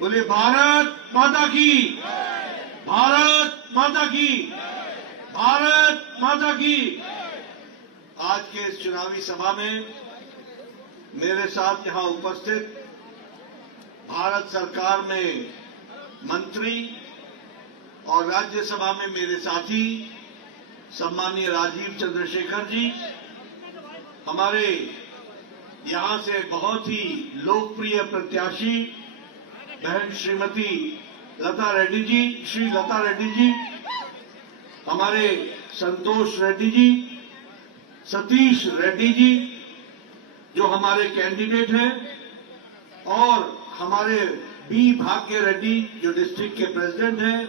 बोले भारत माता की, भारत माता की, भारत माता की। आज के इस चुनावी सभा में मेरे साथ यहां उपस्थित भारत सरकार में मंत्री और राज्यसभा में मेरे साथी सम्मानीय राजीव चंद्रशेखर जी, हमारे यहां से बहुत ही लोकप्रिय प्रत्याशी बहन श्रीमती लता रेड्डी जी, श्री लता रेड्डी जी, हमारे संतोष रेड्डी जी, सतीश रेड्डी जी जो हमारे कैंडिडेट हैं, और हमारे बी भाग्य रेड्डी जो डिस्ट्रिक्ट के प्रेसिडेंट हैं,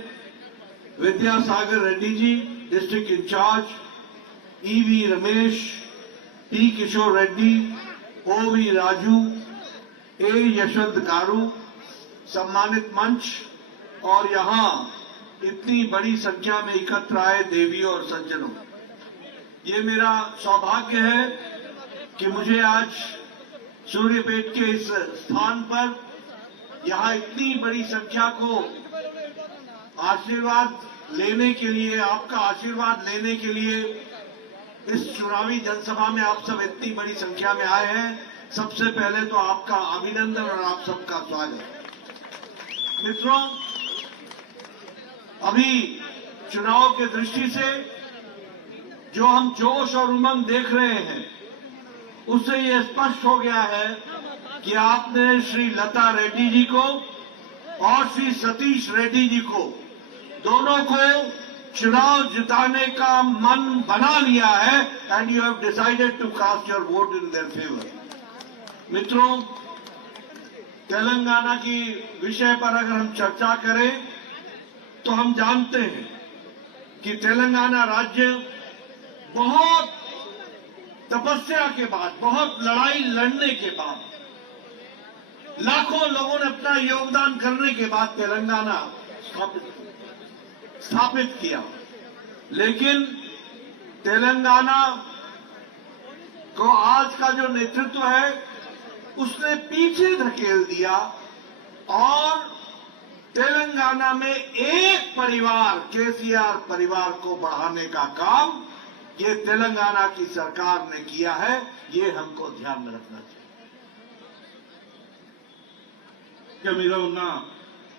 Vidyasagar Reddy ji district incharge, E V Ramesh, T Kishore Reddy, O V Raju, ए यशवंत गारू, सम्मानित मंच और यहां इतनी बड़ी संख्या में एकत्र आए देवियों और सज्जनों, ये मेरा सौभाग्य है कि मुझे आज सूर्यपेट के इस स्थान पर यहां इतनी बड़ी संख्या को आशीर्वाद लेने के लिए, आपका आशीर्वाद लेने के लिए इस चुनावी जनसभा में आप सब इतनी बड़ी संख्या में आए हैं। सबसे पहले तो आपका अभिनंदन और आप सबका स्वागत। मित्रों, अभी चुनाव के दृष्टि से जो हम जोश और उमंग देख रहे हैं, उससे ये स्पष्ट हो गया है कि आपने श्री लता रेड्डी जी को और श्री सतीश रेड्डी जी को, दोनों को चुनाव जिताने का मन बना लिया है and you have decided to cast your vote in their favour. मित्रों, तेलंगाना की विषय पर अगर हम चर्चा करें तो हम जानते हैं कि तेलंगाना राज्य बहुत तपस्या के बाद, बहुत लड़ाई लड़ने के बाद, लाखों लोगों ने अपना योगदान करने के बाद तेलंगाना स्थापित किया, लेकिन तेलंगाना को आज का जो नेतृत्व है उसने पीछे धकेल दिया और तेलंगाना में एक परिवार, केसीआर परिवार को बढ़ाने का काम ये तेलंगाना की सरकार ने किया है। ये हमको ध्यान में रखना चाहिए। మీద ఉన్న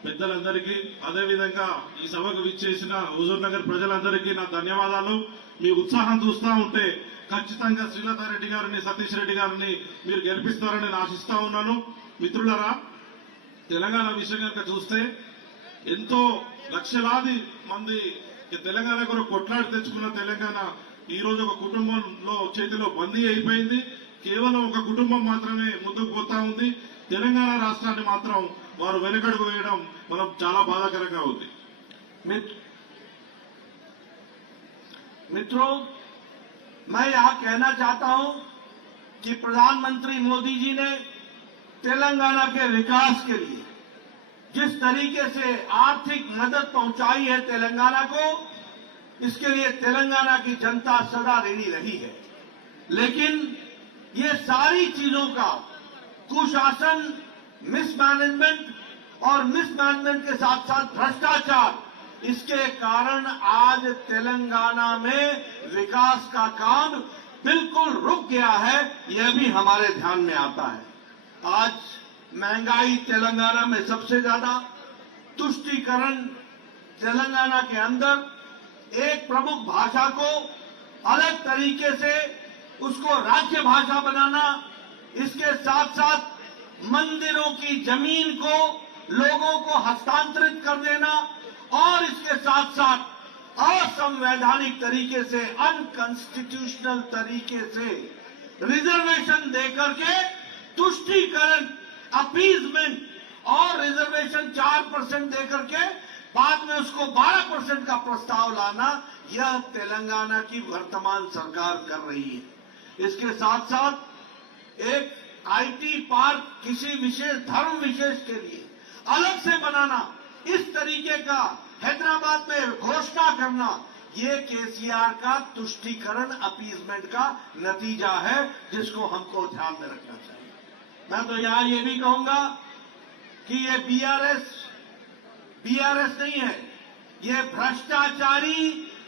పెద్దలందరికీ అదే విధంగా ఈ సభకు విచ్చేసిన హుజూర్ నగర్ ప్రజలందరికీ నా ధన్యవాదాలు। మీ ఉత్సాహం చూస్తా ఉంటే ఖచ్చితంగా శ్రీలతా రెడ్డి గారిని, సతీష్ రెడ్డి గారిని మీరు గెలిపిస్తారని నేను ఆశిస్తా ఉన్నాను। మిత్రులారా, తెలంగాణ విషయం కనుక చూస్తే ఎంతో లక్షలాది మంది తెలంగాణ కొరకు కొట్లాడి తెచ్చుకున్న తెలంగాణ ఈ రోజు ఒక కుటుంబంలో చేతిలో బందీ అయిపోయింది। కేవలం ఒక కుటుంబం మాత్రమే ముందుకు పోతా ఉంది। తెలంగాణ రాష్ట్రాన్ని మాత్రం వారు వెనకడుగు వేయడం మనం చాలా బాధాకరంగా ఉంది। मित्रों, मैं यहां कहना चाहता हूं कि प्रधानमंत्री मोदी जी ने तेलंगाना के विकास के लिए जिस तरीके से आर्थिक मदद पहुंचाई है तेलंगाना को, इसके लिए तेलंगाना की जनता सदा ऋणी रही है। लेकिन ये सारी चीजों का कुशासन, मिसमैनेजमेंट और मिसमैनेजमेंट के साथ साथ भ्रष्टाचार, इसके कारण आज तेलंगाना में विकास का काम बिल्कुल रुक गया है। यह भी हमारे ध्यान में आता है। आज महंगाई तेलंगाना में सबसे ज्यादा, तुष्टीकरण तेलंगाना के अंदर एक प्रमुख भाषा को अलग तरीके से उसको राज्य भाषा बनाना, इसके साथ साथ मंदिरों की जमीन को लोगों को हस्तांतरित कर देना और इसके साथ साथ असंवैधानिक तरीके से, अनकॉन्स्टिट्यूशनल तरीके से रिजर्वेशन देकर के तुष्टीकरण, अपीजमेंट और रिजर्वेशन 4% देकर के बाद में उसको 12% का प्रस्ताव लाना, यह तेलंगाना की वर्तमान सरकार कर रही है। इसके साथ साथ एक आईटी पार्क किसी विशेष धर्म विशेष के लिए अलग से बनाना, इस तरीके का हैदराबाद में घोषणा करना, ये केसीआर का तुष्टीकरण, अपीजमेंट का नतीजा है, जिसको हमको ध्यान में रखना चाहिए। मैं तो यहां ये भी कहूंगा कि ये बीआरएस नहीं है, ये भ्रष्टाचारी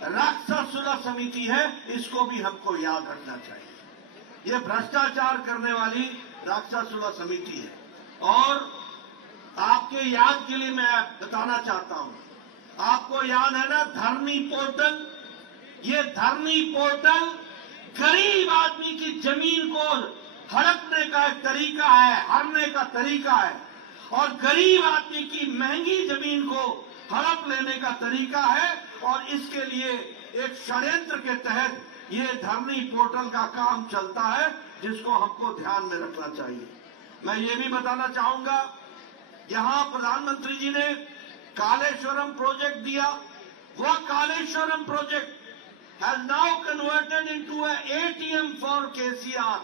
राक्षसुला समिति है। इसको भी हमको याद रखना चाहिए। ये भ्रष्टाचार करने वाली राक्षसुला समिति है। और आपके याद के लिए मैं बताना चाहता हूं, आपको याद है ना धरनी पोर्टल? ये धरनी पोर्टल गरीब आदमी की जमीन को हड़पने का एक तरीका है, हरने का तरीका है, और गरीब आदमी की महंगी जमीन को हड़प लेने का तरीका है। और इसके लिए एक षड्यंत्र के तहत ये धरनी पोर्टल का काम चलता है, जिसको हमको ध्यान में रखना चाहिए। मैं ये भी बताना चाहूंगा, यहां प्रधानमंत्री जी ने कालेश्वरम प्रोजेक्ट दिया। वह Kaleshwaram project has now converted into a ATM for KCR,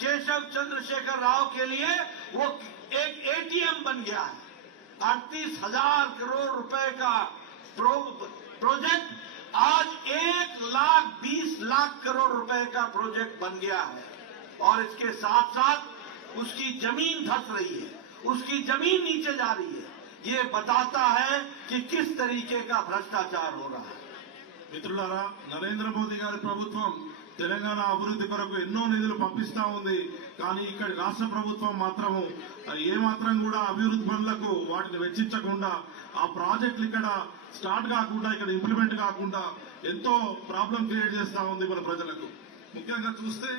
Keshav चंद्रशेखर राव के लिए वो एक एटीएम बन गया है। 38,000 करोड़ रुपए का प्रोजेक्ट आज 1,20,00,000 करोड़ रुपए का प्रोजेक्ट बन गया है। और इसके साथ साथ उसकी जमीन धंस रही है, उसकी जमीन नीचे जा रही है। ये बताता है कि किस तरीके का भ्रष्टाचार हो रहा है। మిత్రులారా, నరేంద్ర మోదీ గారి ప్రభుత్వం తెలంగాణ అభివృద్ధి కొరకు ఎన్నో నిధులు పంపిస్తా ఉంది. కానీ ఇక్కడ రాష్ట్ర ప్రభుత్వం మాత్రము ఏ మాత్రం కూడా అభివృద్ధి పనులకు వాటిని వెచ్చించకుండా, ఆ ప్రాజెక్టులు ఇక్కడ స్టార్ట్ కాకుండా, ఇక్కడ ఇంప్లిమెంట్ కాకుండా ఎంతో ప్రాబ్లం క్రియేట్ చేస్తా ఉంది మన ప్రజలకు. ముఖ్యంగా చూస్తే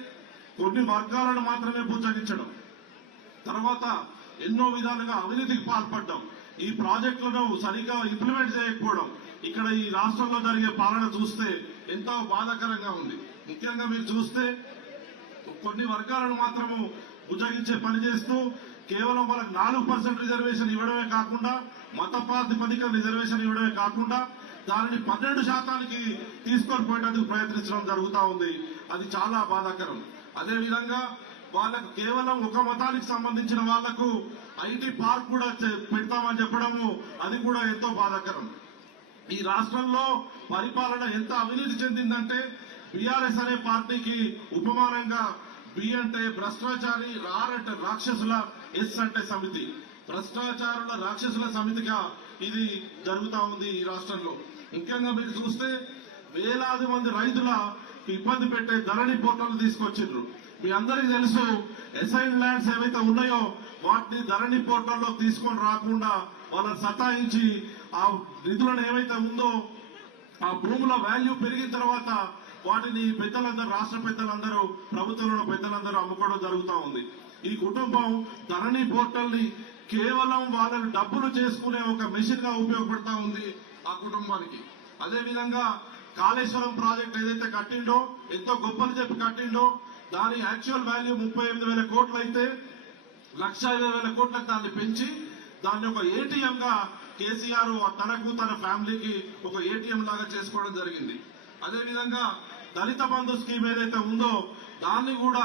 కొన్ని వర్గాలను మాత్రమే బుజ్జగించడం, తర్వాత ఎన్నో విధాలుగా అవినీతికి పాల్పడడం, ఈ ప్రాజెక్టులను సరిగ్గా ఇంప్లిమెంట్ చేయకపోవడం, ఇక్కడ ఈ రాష్ట్రంలో జరిగే పాలన చూస్తే ఎంతో బాధాకరంగా ఉంది. ముఖ్యంగా మీరు చూస్తే కొన్ని వర్గాలను మాత్రము బుజ్జగించే పని చేస్తూ కేవలం వాళ్ళకి 4% రిజర్వేషన్ ఇవ్వడమే కాకుండా, మత ప్రాతిపదిక రిజర్వేషన్ ఇవ్వడమే కాకుండా దానిని 12% తీసుకొని పోయేందుకు ప్రయత్నించడం జరుగుతూ ఉంది. అది చాలా బాధాకరం. అదేవిధంగా వాళ్ళకు కేవలం ఒక మతానికి సంబంధించిన వాళ్లకు ఐటీ పార్క్ కూడా పెడతామని చెప్పడము అది కూడా ఎంతో బాధాకరం. ఈ రాష్ట్రంలో పరిపాలన ఎంత అవినీతి చెందిందంటే బీఆర్ఎస్ అనే పార్టీకి ఉపమానంగా బి అంటే భ్రష్టాచారి, ఆర్ అంటే రాక్షసుల, ఎస్ అంటే సమితి, భ్రష్టాచారుల రాక్షసుల సమితిగా ఇది జరుగుతా ఉంది ఈ రాష్ట్రంలో. ముఖ్యంగా మీరు చూస్తే వేలాది మంది రైతుల ఇబ్బంది పెట్టే ధరణి పోర్టల్ తీసుకొచ్చిండ్రు. మీ అందరికీ తెలుసు, అసైన్ ల్యాండ్స్ ఏవైతే ఉన్నాయో వాటిని ధరణి పోర్టల్లో తీసుకొని రాకుండా వాళ్ళని సతాయించి ఆ నిధులను ఏవైతే ఉందో ఆ భూముల వాల్యూ పెరిగిన తర్వాత వాటిని పెద్దలందరూ, రాష్ట్ర పెద్దలందరూ, ప్రభుత్వంలో పెద్దలందరూ అమ్ముకోవడం జరుగుతూ ఉంది. ఈ కుటుంబం ధరణి పోర్టల్ ని కేవలం వాళ్ళని డబ్బులు చేసుకునే ఒక మెషిన్ గా ఉపయోగపడతా ఉంది ఆ కుటుంబానికి. అదేవిధంగా కాళేశ్వరం ప్రాజెక్ట్ ఏదైతే కట్టిండో, ఎంతో గొప్పలు చెప్పి కట్టిండో, దాని యాక్చువల్ వాల్యూ 38,000 కోట్లు అయితే 1,20,000 కోట్లకు దాన్ని పెంచి దాన్ని ఒక ఏటీఎం గా కేసీఆర్ తనకు తన ఫ్యామిలీకి ఒక ఏటీఎం లాగా చేసుకోవడం జరిగింది. అదేవిధంగా దళిత బంధు స్కీమ్ ఏదైతే ఉందో దాన్ని కూడా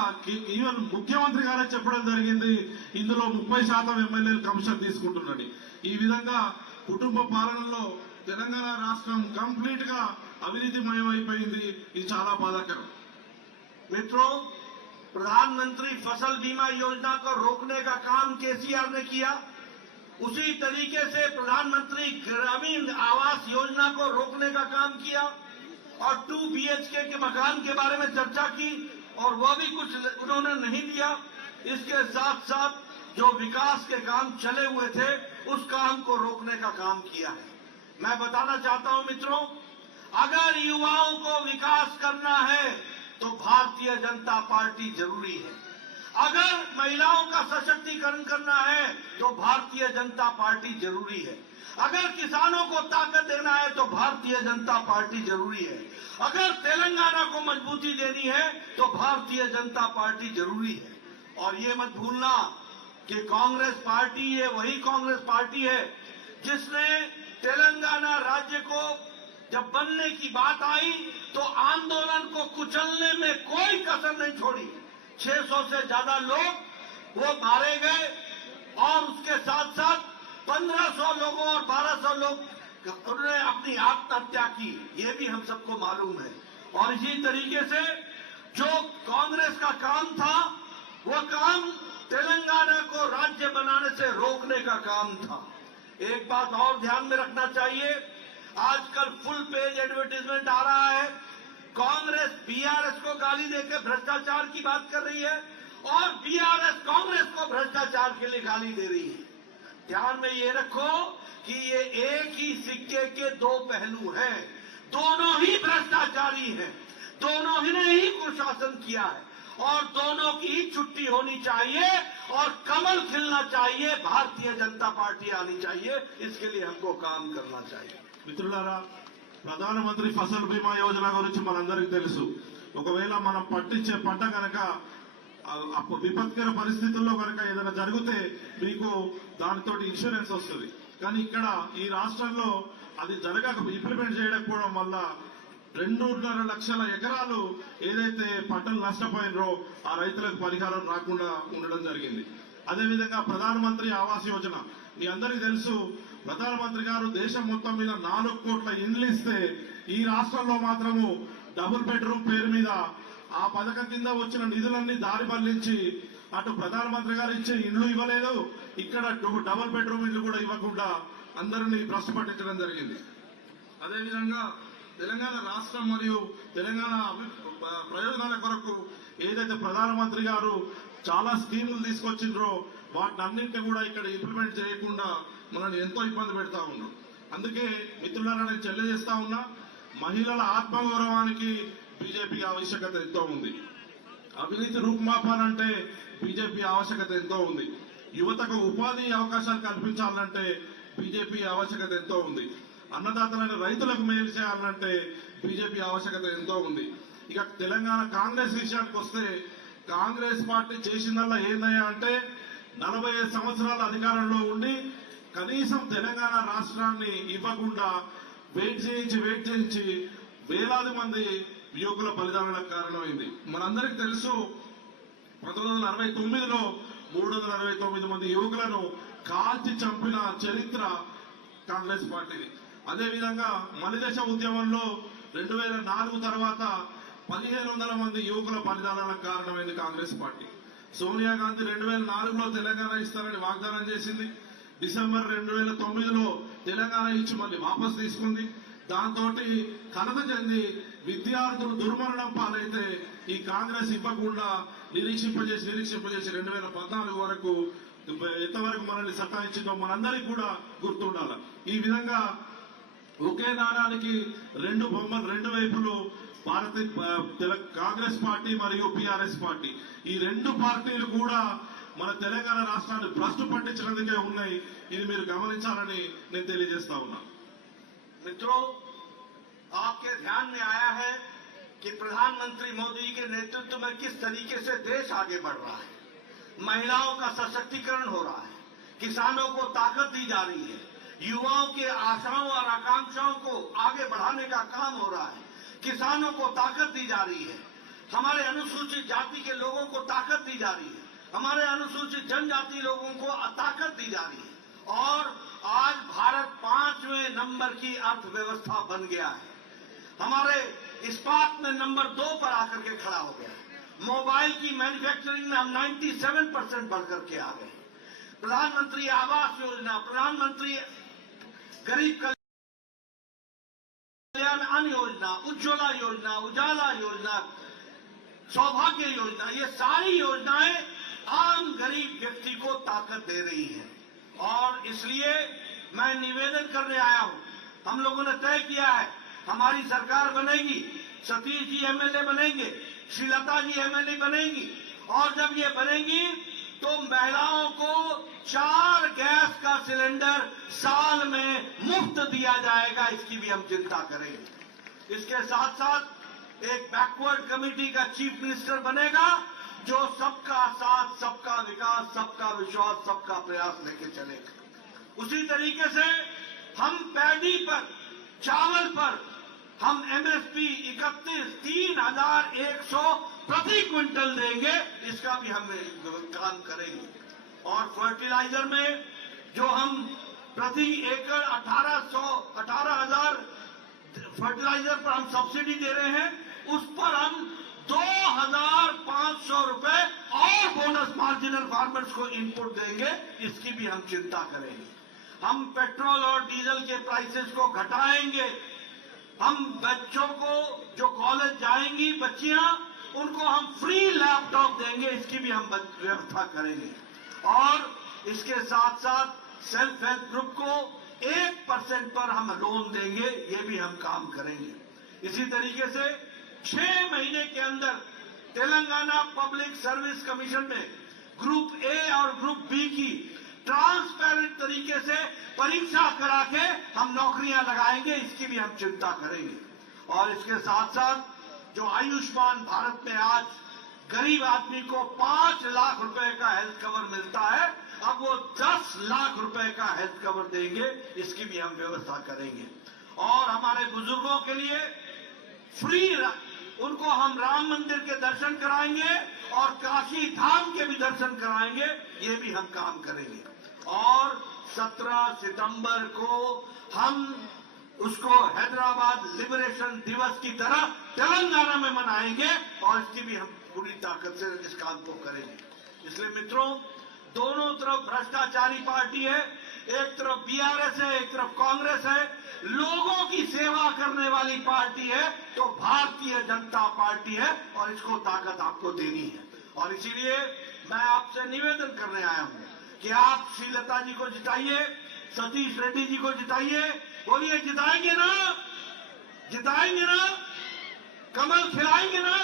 ఈవెన్ ముఖ్యమంత్రి గారే చెప్పడం జరిగింది, ఇందులో 30% ఎమ్మెల్యేలు కమిషన్ తీసుకుంటున్నది. ఈ విధంగా కుటుంబ పాలనలో తెలంగాణ రాష్ట్రం కంప్లీట్ గా అవినీతిమయం అయిపోయింది. ఇది చాలా బాధాకరం. मित्रों, प्रधानमंत्री फसल बीमा योजना को रोकने का काम केसीआर ने किया। उसी तरीके से प्रधानमंत्री ग्रामीण आवास योजना को रोकने का काम किया और 2 BHK के मकान के बारे में चर्चा की और वह भी कुछ उन्होंने नहीं दिया। इसके साथ साथ जो विकास के काम चले हुए थे उस काम को रोकने का काम किया है। मैं बताना चाहता हूं मित्रों, अगर युवाओं को विकास करना है तो भारतीय जनता पार्टी जरूरी है। अगर महिलाओं का सशक्तिकरण करना है तो भारतीय जनता पार्टी जरूरी है। अगर किसानों को ताकत देना है तो भारतीय जनता पार्टी जरूरी है। अगर तेलंगाना को मजबूती देनी है तो भारतीय जनता पार्टी जरूरी है। और ये मत भूलना कि कांग्रेस पार्टी, ये वही कांग्रेस पार्टी है जिसने तेलंगाना राज्य को जब बनने की बात आई तो आंदोलन को कुचलने में कोई कसर नहीं छोड़ी। 600 से ज्यादा लोग वो मारे गए और उसके साथ साथ 1500 लोगों और 1200 लोग उन्होंने अपनी आत्महत्या की। ये भी हम सबको मालूम है। और इसी तरीके से जो कांग्रेस का काम था वो काम तेलंगाना को राज्य बनाने करने से रोकने का काम था। एक बात और ध्यान में रखना चाहिए, आजकल फुल पेज एडवर्टाइजमेंट आ रहा है, कांग्रेस बीआरएस को गाली देकर भ्रष्टाचार की बात कर रही है और बीआरएस कांग्रेस को भ्रष्टाचार के लिए गाली दे रही है। ध्यान में ये रखो कि ये एक ही सिक्के के दो पहलू हैं, दोनों ही भ्रष्टाचारी हैं, दोनों ही ने ही कुशासन किया है और दोनों की ही छुट्टी होनी चाहिए और कमल खिलना चाहिए, भारतीय जनता पार्टी आनी चाहिए। इसके लिए हमको काम करना चाहिए। మిత్రులారా, ప్రధానమంత్రి ఫసల్ బీమా యోజన గురించి మనందరికీ తెలుసు. ఒకవేళ మనం పట్టించే పంట కనుక విపత్కర పరిస్థితుల్లో కనుక ఏదైనా జరిగితే మీకు దానితో ఇన్సూరెన్స్ వస్తుంది. కానీ ఇక్కడ ఈ రాష్ట్రంలో అది జరగక ఇంప్లిమెంట్ చేయకపోవడం వల్ల 2.5 లక్షల ఎకరాలు ఏదైతే పంటలు నష్టపోయినరో ఆ రైతులకు పరిహారం రాకుండా ఉండడం జరిగింది. అదేవిధంగా ప్రధానమంత్రి ఆవాస్ యోజన మీ అందరికీ తెలుసు. ప్రధానమంత్రి గారు దేశం మొత్తం మీద 4 కోట్ల ఇండ్లు ఇస్తే ఈ రాష్ట్రంలో మాత్రము డబుల్ బెడ్రూమ్ పేరు మీద ఆ పథకం కింద వచ్చిన నిధులన్నీ దారి మళ్లించి అటు ప్రధానమంత్రి గారు ఇచ్చే ఇండ్లు ఇవ్వలేదు, ఇక్కడ డబుల్ బెడ్రూమ్ ఇండ్లు కూడా ఇవ్వకుండా అందరినీ భ్రష్టు పట్టించడం జరిగింది. అదేవిధంగా తెలంగాణ రాష్ట్రం మరియు తెలంగాణ ప్రయోజనాల కొరకు ఏదైతే ప్రధానమంత్రి గారు చాలా స్కీములు తీసుకొచ్చిండ్రో వాటినన్నింటినీ కూడా ఇక్కడ ఇంప్లిమెంట్ చేయకుండా మనల్ని ఎంతో ఇబ్బంది పెడతా ఉన్నాం. అందుకే మిత్రులారా, నేను తెలియజేస్తా ఉన్నా, మహిళల ఆత్మగౌరవానికి బీజేపీ ఆవశ్యకత ఎంతో ఉంది. అవినీతి రూపుమాపాలంటే బీజేపీ ఆవశ్యకత ఎంతో ఉంది. యువతకు ఉపాధి అవకాశాలు కల్పించాలంటే బీజేపీ ఆవశ్యకత ఎంతో ఉంది. అన్నదాతలైన రైతులకు మేలు చేయాలంటే బీజేపీ ఆవశ్యకత ఎంతో ఉంది. ఇక తెలంగాణ కాంగ్రెస్ విషయానికి వస్తే, కాంగ్రెస్ పార్టీ చేసిందల్లా ఏందయ్యా అంటే 45 సంవత్సరాల అధికారంలో ఉండి కనీసం తెలంగాణ రాష్ట్రాన్ని ఇవ్వకుండా వెయిట్ చేయించి వేలాది మంది యువకుల బలిదానాలకు కారణమైంది. మనందరికీ తెలుసు, 1969లో 369 మంది యువకులను కాల్చి చంపిన చరిత్ర కాంగ్రెస్ పార్టీది. అదేవిధంగా మలిదశ ఉద్యమంలో 2004 తర్వాత 1500 మంది యువకుల బలిదానాలకు కారణమైంది కాంగ్రెస్ పార్టీ. సోనియా గాంధీ 2004లో తెలంగాణ ఇస్తారని వాగ్దానం చేసింది. డిసెంబర్ 2009లో తెలంగాణ ఇచ్చి మళ్ళీ వాపసు తీసుకుంది. దాంతో కలత చెంది విద్యార్థులు దుర్మరణం పాలైతే ఈ కాంగ్రెస్ ఇవ్వకుండా నిరీక్షింపజేసి 2014 వరకు ఎంతవరకు మనల్ని సతాయించిందో మనందరికీ కూడా గుర్తుండాలి. ఈ విధంగా ఒకే నాణానికి 2 బొమ్మలు, 2 వైపులు కాంగ్రెస్ పార్టీ మరియు బీఆర్ఎస్ పార్టీ, ఈ 2 పార్టీలు కూడా మన తెలంగాణ రాష్ట్రాన్ని భ్రష్టు పట్టించినందుకే ఉన్నాయి. ఇది మీరు గమనించాలని నేను తెలియజేస్తా ఉన్నా. मित्रों, आपके ध्यान में आया है कि प्रधानमंत्री मोदी के नेतृत्व में किस तरीके से देश आगे बढ़ रहा है। महिलाओं का सशक्तिकरण हो रहा है, किसानों को ताकत दी जा रही है, युवाओं के आशाओं और आकांक्षाओं को आगे बढ़ाने का काम हो रहा है, किसानों को ताकत दी जा रही है, हमारे अनुसूचित जाति के लोगों को ताकत दी जा रही है, हमारे अनुसूचित जनजाति लोगों को ताकत दी जा रही है और आज भारत 5वें नंबर की अर्थव्यवस्था बन गया है। हमारे इस्पात में नंबर 2 पर आकर के खड़ा हो गया है। मोबाइल की मैन्युफैक्चरिंग में हम 97% बढ़कर के आ गए। प्रधानमंत्री आवास योजना, प्रधानमंत्री गरीब कल्याण अन्न योजना, उज्ज्वला योजना, उजाला योजना, सौभाग्य योजना, ये सारी योजनाएं आम गरीब व्यक्ति को ताकत दे रही है और इसलिए मैं निवेदन करने आया हूं। हम लोगों ने तय किया है, हमारी सरकार बनेगी, सतीश जी एमएलए बनेंगे, श्रीलता जी एमएलए बनेंगी और जब ये बनेगी तो महिलाओं को 4 गैस का सिलेंडर साल में मुफ्त दिया जाएगा, इसकी भी हम चिंता करेंगे। इसके साथ साथ एक बैकवर्ड कमेटी का चीफ मिनिस्टर बनेगा जो सबका साथ, सबका विकास, सबका विश्वास, सबका प्रयास लेके चलेगा। उसी तरीके से हम पैडी पर, चावल पर हम एमएसपी 3,100 प्रति क्विंटल देंगे, इसका भी हम काम करेंगे। और फर्टिलाइजर में जो हम प्रति एकड़ 18,000 फर्टिलाइजर पर हम सब्सिडी दे रहे हैं, उस पर हम 2,500 रुपए और बोनस मार्जिनल फार्मर्स को इनपुट देंगे, इसकी भी हम चिंता करेंगे। हम पेट्रोल और डीजल के प्राइसेस को घटाएंगे। हम बच्चों को जो कॉलेज जाएंगी बच्चियां, उनको हम फ्री लैपटॉप देंगे, इसकी भी हम व्यवस्था करेंगे। और इसके साथ साथ सेल्फ हेल्प ग्रुप को 1% पर हम लोन देंगे, ये भी हम काम करेंगे। इसी तरीके से 6 महीने के अंदर तेलंगाना पब्लिक सर्विस कमीशन में ग्रुप ए और ग्रुप बी की ट्रांसपेरेंट तरीके से परीक्षा करा के हम नौकरियां लगाएंगे, इसकी भी हम चिंता करेंगे। और इसके साथ साथ जो आयुष्मान भारत में आज गरीब आदमी को 5 लाख रुपए का हेल्थ कवर मिलता है, अब वो 10 लाख रुपए का हेल्थ कवर देंगे, इसकी भी हम व्यवस्था करेंगे। और हमारे बुजुर्गों के लिए फ्री उनको हम राम मंदिर के दर्शन कराएंगे और काशी धाम के भी दर्शन कराएंगे, ये भी हम काम करेंगे। और 17 सितंबर को हम उसको हैदराबाद लिबरेशन दिवस की तरह तेलंगाना में मनाएंगे और इसकी भी हम पूरी ताकत से इस काम को करेंगे। इसलिए मित्रों, दोनों तरफ भ्रष्टाचारी पार्टी है, एक तरफ बीआरएस है, एक तरफ कांग्रेस है। लोगों की सेवा करने वाली पार्टी है तो भारतीय जनता पार्टी है और इसको ताकत आपको देनी है। और इसीलिए मैं आपसे निवेदन करने आया हूं कि आप श्रीलता जी को जिताइए, सतीश रेड्डी जी को जिताइए। बोलिए, जिताएंगे ना? जिताएंगे ना? कमल खिलाएंगे ना?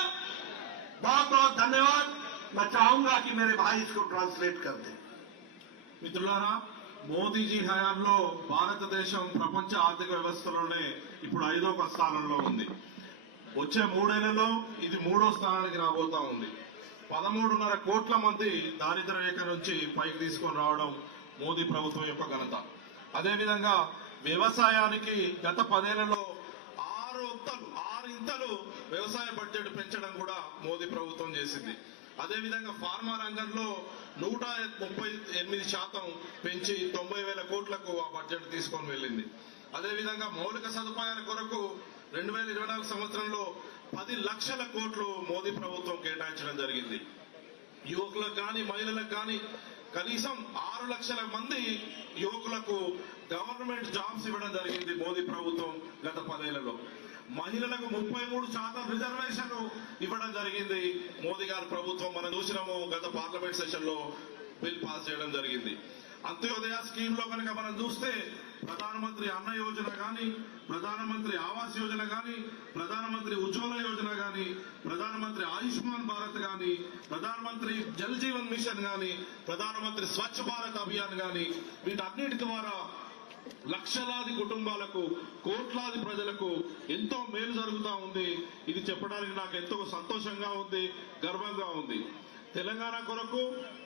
बहुत बहुत धन्यवाद। मैं चाहूंगा कि मेरे भाई इसको ट्रांसलेट कर दें। మిత్రులారా, మోదీజీ హయాంలో భారతదేశం ప్రపంచ ఆర్థిక వ్యవస్థలోనే ఇప్పుడు 5వ స్థానంలో ఉంది. వచ్చే 3 ఏళ్లలో ఇది 3వ స్థానానికి రాబోతా ఉంది. 13.5 కోట్ల మంది దారిద్ర్య రేఖ నుంచి పైకి తీసుకొని రావడం మోదీ ప్రభుత్వం యొక్క ఘనత. అదేవిధంగా వ్యవసాయానికి గత 10 ఏళ్లలో 6 ఇంతలు వ్యవసాయ బడ్జెట్ పెంచడం కూడా మోదీ ప్రభుత్వం చేసింది. అదేవిధంగా ఫార్మా రంగంలో 138% పెంచి 90,000 కోట్లకు ఆ బడ్జెట్ తీసుకొని వెళ్ళింది. అదేవిధంగా మౌలిక సదుపాయాల కొరకు 2024 సంవత్సరంలో 10 లక్షల కోట్లు మోదీ ప్రభుత్వం కేటాయించడం జరిగింది. యువకులకు కానీ మహిళలకు కానీ కనీసం 6 లక్షల మంది యువకులకు గవర్నమెంట్ జాబ్స్ ఇవ్వడం జరిగింది మోదీ ప్రభుత్వం గత 10 ఏళ్లలో. మహిళలకు 33% రిజర్వేషన్ ఇవ్వడం జరిగింది మోదీ గారి ప్రభుత్వం. మనం చూసినాము గత పార్లమెంట్ సెషన్ లో బిల్ పాస్ చేయడం జరిగింది. అంత్యోదయ స్కీమ్ లో కనుక మనం చూస్తే ప్రధానమంత్రి అన్న యోజన గాని, ప్రధానమంత్రి ఆవాస్ యోజన గాని, ప్రధానమంత్రి ఉజ్వల యోజన గాని, ప్రధానమంత్రి ఆయుష్మాన్ భారత్ గాని, ప్రధానమంత్రి జల్ జీవన్ మిషన్ గాని, ప్రధానమంత్రి స్వచ్ఛ భారత్ అభియాన్ గాని, వీటన్నిటి ద్వారా లక్షలాది కుటుంబాలకు, కోట్లాది ప్రజలకు ఎంతో మేలు జరుగుతా ఉంది. ఇది చెప్పడానికి నాకు ఎంతో సంతోషంగా ఉంది, గర్వంగా ఉంది. తెలంగాణ కొరకు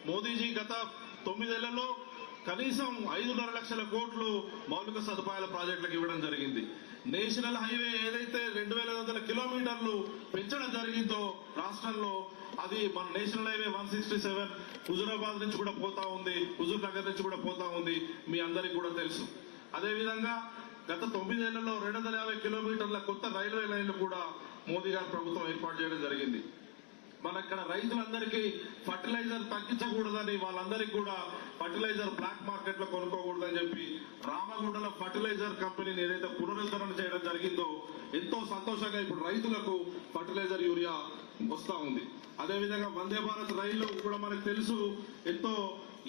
మోదీజీ గత 9 ఏళ్లలో కనీసం 5.5 లక్షల కోట్లు మౌలిక సదుపాయాల ప్రాజెక్టులకు ఇవ్వడం జరిగింది. నేషనల్ హైవే ఏదైతే 2,500 కిలోమీటర్లు పెంచడం జరిగిందో రాష్ట్రంలో, అది మన నేషనల్ హైవే 167 హుజూరాబాద్ నుంచి కూడా పోతా ఉంది, హుజూర్ నగర్ నుంచి కూడా పోతా ఉంది, మీ అందరికీ కూడా తెలుసు. అదేవిధంగా గత 9 ఏళ్లలో 250 కిలోమీటర్ల కొత్త రైల్వే లైన్లు కూడా మోదీ గారి ప్రభుత్వం ఏర్పాటు చేయడం జరిగింది. మన ఇక్కడ రైతులందరికీ ఫర్టిలైజర్ తగ్గించకూడదని, వాళ్ళందరికీ కూడా ఫర్టిలైజర్ బ్లాక్ మార్కెట్ లో కొనుక్కోకూడదని చెప్పి రామగుండలో ఫర్టిలైజర్ కంపెనీని ఏదైతే పునరుద్ధరణ చేయడం జరిగిందో ఎంతో సంతోషంగా ఇప్పుడు రైతులకు ఫర్టిలైజర్ యూరియా వస్తా ఉంది. అదేవిధంగా వందే భారత్ రైలు కూడా మనకు తెలుసు, ఎంతో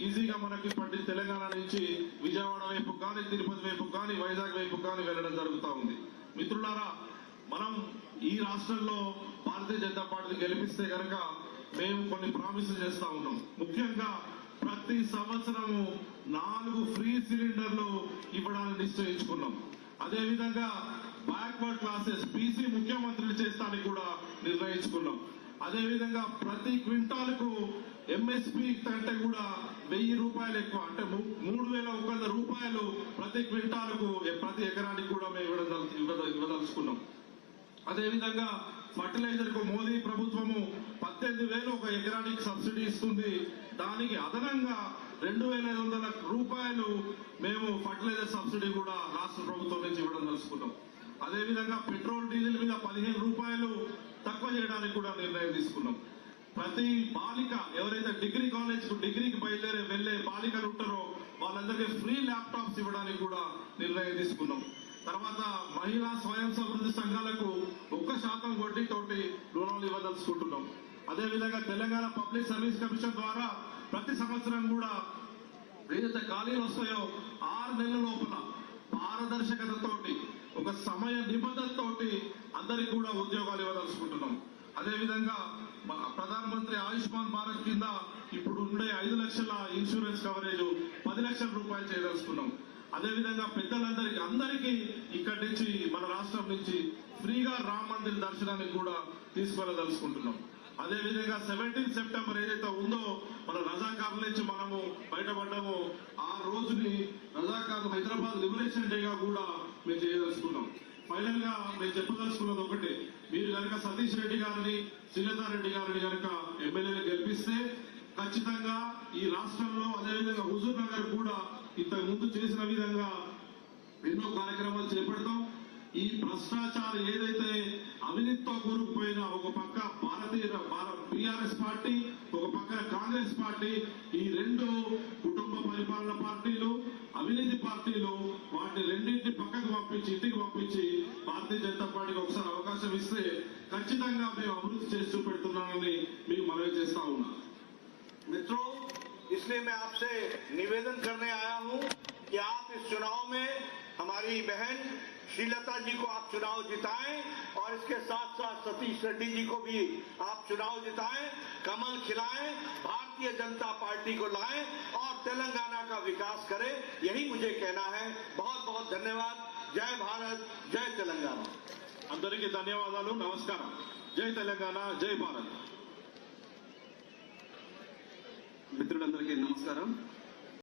ఈజీగా మనకి తెలంగాణ నుంచి విజయవాడ వైపు కానీ, తిరుపతి వైపు కానీ, వైజాగ్ వైపు కానీ వెళ్ళడం జరుగుతూ ఉంది. మిత్రులారా, మనం ఈ రాష్ట్రంలో భారతీయ జనతా పార్టీ గెలిపిస్తే కనుక మేము కొన్ని ప్రామిస్ చేస్తా ఉన్నాం. ముఖ్యంగా ప్రతి సంవత్సరము 4 ఫ్రీ సిలిండర్లు ఇవ్వడానికి నిశ్చయించుకున్నాం. అదేవిధంగా బ్యాక్వర్డ్ క్లాసెస్ బీసీ ముఖ్యమంత్రిని చేస్తానికి కూడా నిర్ణయించుకున్నాం. అదేవిధంగా ప్రతి క్వింటాల్కు ఎంఎస్పీ కంటే కూడా 1000 రూపాయలు ఎక్కువ, అంటే 3,100 రూపాయలు ప్రతి క్వింటాల్కు ప్రతి ఎకరానికి కూడా మేము ఇవ్వదలుచుకున్నాం. అదేవిధంగా ఫర్టిలైజర్ కు మోదీ ప్రభుత్వము 18,000 ఒక ఎకరానికి సబ్సిడీ ఇస్తుంది. దానికి అదనంగా 2,500 రూపాయలు మేము ఫర్టిలైజర్ సబ్సిడీ కూడా రాష్ట్ర ప్రభుత్వం నుంచి ఇవ్వడం తెలుసుకున్నాం. అదేవిధంగా పెట్రోల్ డీజిల్ మీద 15 రూపాయలు తక్కువ చేయడానికి కూడా నిర్ణయం తీసుకున్నాం. ప్రతి బాలిక ఎవరైతే డిగ్రీ కాలేజ్ కు డిగ్రీకి వెళ్లే బాలికలు ఉంటారో వాళ్ళందరికీ ఫ్రీ ల్యాప్టాప్స్ ఇవ్వడానికి కూడా నిర్ణయం తీసుకున్నాం. తర్వాత మహిళా స్వయం సమృద్ధి సంఘాలకు 1% వడ్డీతోటి రుణాలు ఇవ్వదలుచుకుంటున్నాం. అదేవిధంగా తెలంగాణ పబ్లిక్ సర్వీస్ కమిషన్ ద్వారా ప్రతి సంవత్సరం కూడా ఏదైతే ఖాళీలు వస్తాయో 6 నెలల లోపల పారదర్శకతతోటి ఒక సమయ నిబంధనతోటి అందరికి కూడా ఉద్యోగాలు ఇవ్వదలుచుకుంటున్నాం. అదేవిధంగా ప్రధానమంత్రి ఆయుష్మాన్ భారత్ కింద ఇప్పుడు ఉండే 5 లక్షల ఇన్సూరెన్స్ కవరేజ్ 10 లక్షల రూపాయలు చేయదలుచుకున్నాం. అదేవిధంగా అందరికీ ఇక్కడి నుంచి మన రాష్ట్రం నుంచి ఫ్రీగా రామ్ మందిర్ దర్శనానికి కూడా తీసుకెళ్లదలుచుకుంటున్నాం. అదేవిధంగా 17 సెప్టెంబర్ ఏదైతే ఉందో మన రజాకార్ల నుంచి మనము బయటపడ్డామో ఆ రోజుని రజాకార్ హైదరాబాద్ లిబరేషన్ డేగా కూడా మేము చేయదలుచుకున్నాం. ఫైనల్ గా మేము చెప్పదలుచుకున్నది ఒకటే, మీరు కనుక సతీష్ రెడ్డి గారిని శ్రీలతారెడ్డి గారిని కనుక ఎమ్మెల్యేగా గెలిపిస్తే ఖచ్చితంగా ఈ రాష్ట్రంలో అదేవిధంగా హుజూర్ నగర్ కూడా ఇంతకు ముందు చేసిన విధంగా ఎన్నో కార్యక్రమాలు చేపడతాం. ఈ భ్రష్టాచారం ఏదైతే అవినీతితో కూరుకుపోయిన ఒక పక్క బీఆర్ఎస్ పార్టీ, ఒక పక్కన కాంగ్రెస్ పార్టీ, ఈ 2 కుటుంబ పరిపాలన పార్టీలు, అవినీతి పార్టీలు, వాటిని రెండింటిని పక్కకు పంపించి ఇంటికి పంపించి భారతీయ జనతా పార్టీకి ఒకసారి అవకాశం ఇస్తే ఖచ్చితంగా మేము అభివృద్ధి చేసి చూపెడుతున్నామని మీకు మనవి చేస్తా ఉన్నా. मित्रों, इसलिए मैं आपसे निवेदन करने आया हूं कि आप इस चुनाव में हमारी बहन श्रीलता जी को आप चुनाव जिताएं और इसके साथ साथ सतीश रेड्डी जी को भी आप चुनाव जिताएं, कमल खिलाएं, भारतीय जनता पार्टी को लाएं और तेलंगाना का विकास करें। यही मुझे कहना है। बहुत बहुत धन्यवाद। जय भारत, जय तेलंगाना। అందరికీ ధన్యవాదాలు, నమస్కారం. జై తెలంగాణ, జై భారత్. మిత్రులందరికీ నమస్కారం.